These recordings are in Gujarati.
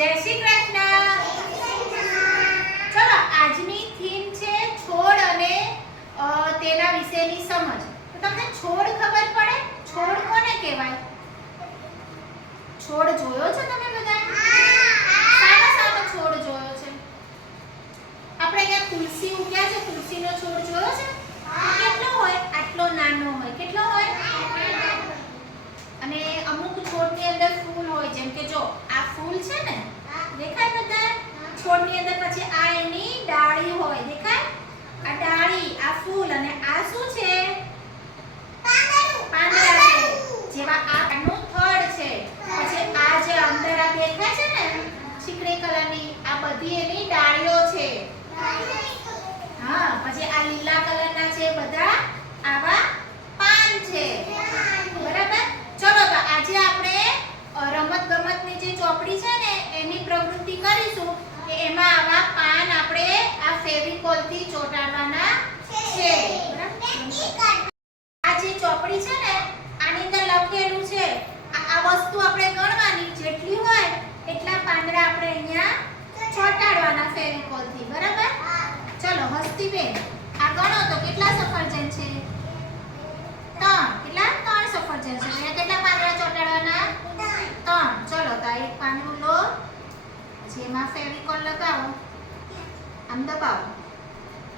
જય શ્રી કૃષ્ણ. ચલો, આજની થીમ છે છોડ અને તેના વિશેની સમજ. તો તમને છોડ ખબર પડે? છોડ કોને કહેવાય? છોડ જોયો છે તમે? ફૂલ છે ને? દેખાય બધા છોડની અંદર પછી આ એની ડાળી હોય, દેખાય? આ ડાળી, આ ફૂલ અને આ શું છે? જે અંદર દેખાય છે ને ચીકણી કલરની, આ બધી એની ડાળીઓ છે. હા, પછી આ લીલા કલરના છે બધા આવા પાન છે બરાબર ચલો તો આજે આપણે રમત ગમતની જે ચોપડી છે ને એની પ્રવૃત્તિ કરીશું કે એમાં આવા પાન આપણે આ ફેવિકોલથી ચોંટાડવાના છે. બરાબર? આ જે ચોપડી છે ને આની અંદર લખેલું છે આ વસ્તુ આપણે ગણવાની જેટલી હોય એટલા પાંદડા આપણે અહીંયા ચોંટાડવાના ફેવિકોલથી બરાબર? ચલો હસ્તીબેન આ ગણો તો કેટલા સફરજન છે ત્રણ કેટલા ત્રણ સફરજન છે અહીંયા કેટલા પાંદડા ચોંટાડવાના ત્રણ ચલો તો આ એક પાંદડું લો એમાં ફેવિકોલ લગાવો આમ દબાવો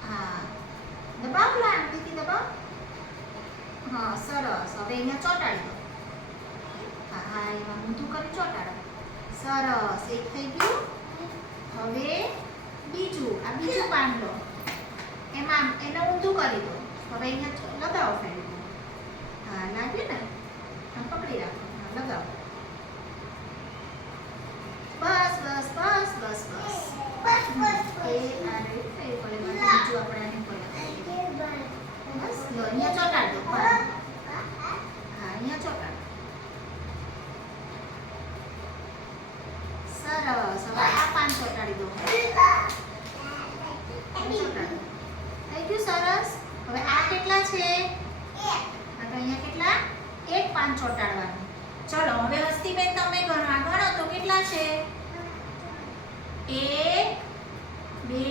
હા દબાવો લા આંટીથી દબાવો હા સરસ હવે અહીંયા ચોંટાડી દો હા હા એમાં ઊંધું કરી ચોંટાડો સરસ એક થઈ ગયું હવે બીજું આ બીજું પાન લો એમાં એને ઊંધું કરી દો હવે અહીંયા લગાવો ફેવિકોલ હા લાગ્યું ને આમ પકડી રાખો હા લગાવો બસ બસ બસ બસ બસ એ આ રહ્યું ફેવિકોલ એમાં બીજું આપણે આને ઉપર લગાવીએ. બસ લો અહીંયા ચોંટાડ હા અહીંયા ચોંટાડ સરસ હવે આ પાન ચોંટાડી દો થઈ અહીંયા કેટલા? એક પાન ચોટાડવાનું. ચલો, હવે હસ્તીબેન તમે ગણો. આ ગણો તો કેટલા છે? એક, બે